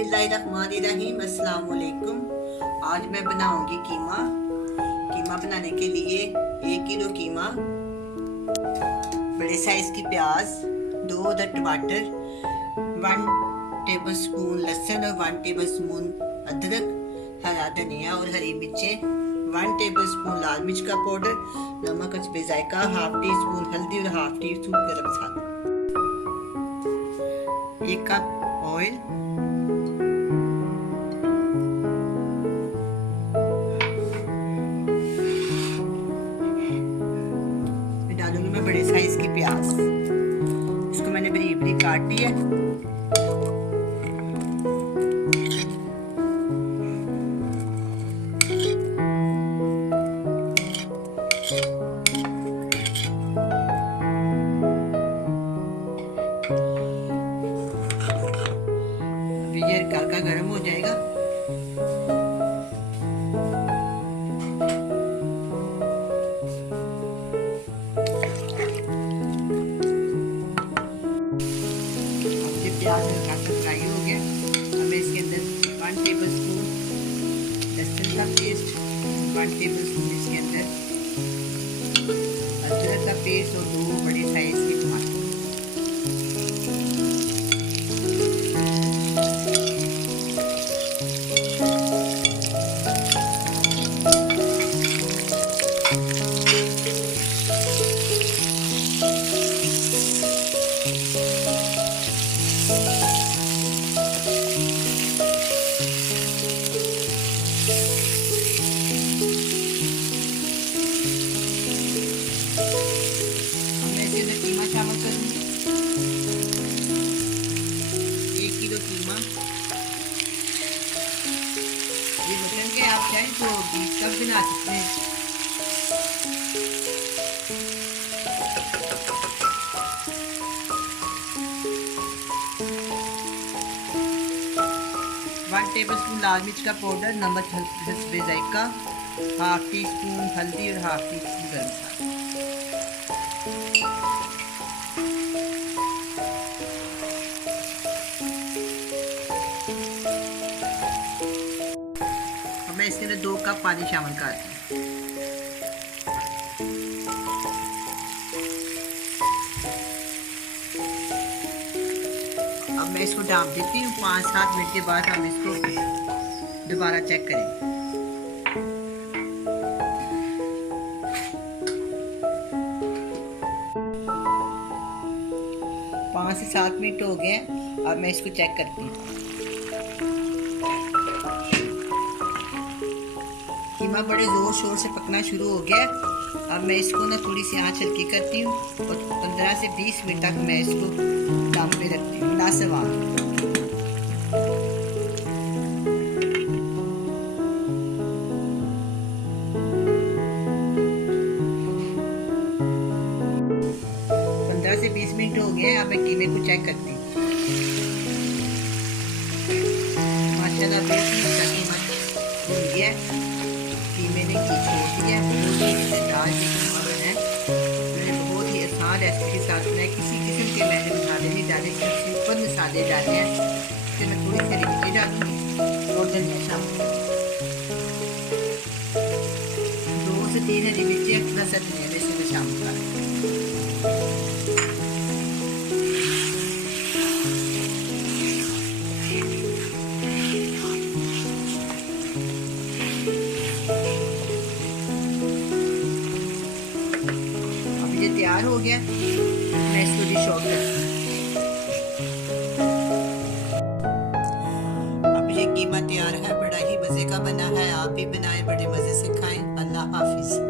बिस्मिल्लाहिर्रहमानिर्रहीम। अस्सलाम वालेकुम। आज मैं बनाऊंगी कीमा। कीमा बनाने के लिए 1 किलो कीमा, बड़े साइज की प्याज, 2 अदद टमाटर, 1 टेबलस्पून लहसुन और 1 टेबलस्पून अदरक, हरा धनिया और हरी मिर्चें, 1 टेबलस्पून लाल मिर्च का पाउडर, नमक हस्बे जायका, हाफ टी स्पून हल्दी और हाफ टी स्पून गरम मसाला, 1 कप ऑयल, डालूंगी मैं बड़े साइज की प्याज। इसको मैंने बारीक बारीक काट ली है। अभी ये हल्का गर्म हो जाएगा। प्याज हल्का सा फ्राई हो गया। अब मैं इसके अंदर 1 टेबलस्पून लहसुन का पेस्ट, 1 टेबलस्पून इसके अंदर अदरक का पेस्ट और 2 बड़े साइज के टमाटर। शामिल करूंगी 1 किलो कीमा। ये मटन के आप चाहें तो बीफ का बना सकते हैं। वन टेबलस्पून लाल मिर्च का पाउडर, नमक हस्बे जायका, हाफ टी स्पून हल्दी और हाफ टी स्पून गरम मसाला। मैं इसके अंदर 2 कप पानी शामिल करती हूँ। अब मैं इसको डाल देती हूँ। 5-7 मिनट के बाद हम इसको दोबारा चेक करेंगे। पाँच से 7 मिनट हो गए। अब मैं इसको चेक करती हूँ। कीमा बड़े ज़ोर शोर से पकना शुरू हो गया। अब मैं इसको ना थोड़ी सी आंच हल्की करती हूँ और 15 से 20 मिनट तक मैं इसको दम पे रखती हूँ मुनासिब आंच। से 20 मिनट हो गए। अब मैं कीमे को चेक करती हूँ। माशाल्लाह कीमा भून गया। कीमे ने घी छोड़ दिया। बहुत ही मज़ेदार चिकन है। मैंने बहुत ही आसान रेसिपी के साथ बनाया। किसी किस्म के मैंने मसाले नहीं डाले, सिंपल मसाले डाले हैं। फिर मैं थोड़ी सी मिर्ची डालूंगी और धनिया शामिल, 2 से 3 हरी मिर्ची, थोड़ा सा धनिया इसमें शामिल करें। ये तैयार हो गया। मैं इसको डिश आउट करती हूँ। अब ये कीमा तैयार है। बड़ा ही मज़े का बना है। आप भी बनाएं, बड़े मज़े से खाएं। अल्लाह हाफिज़।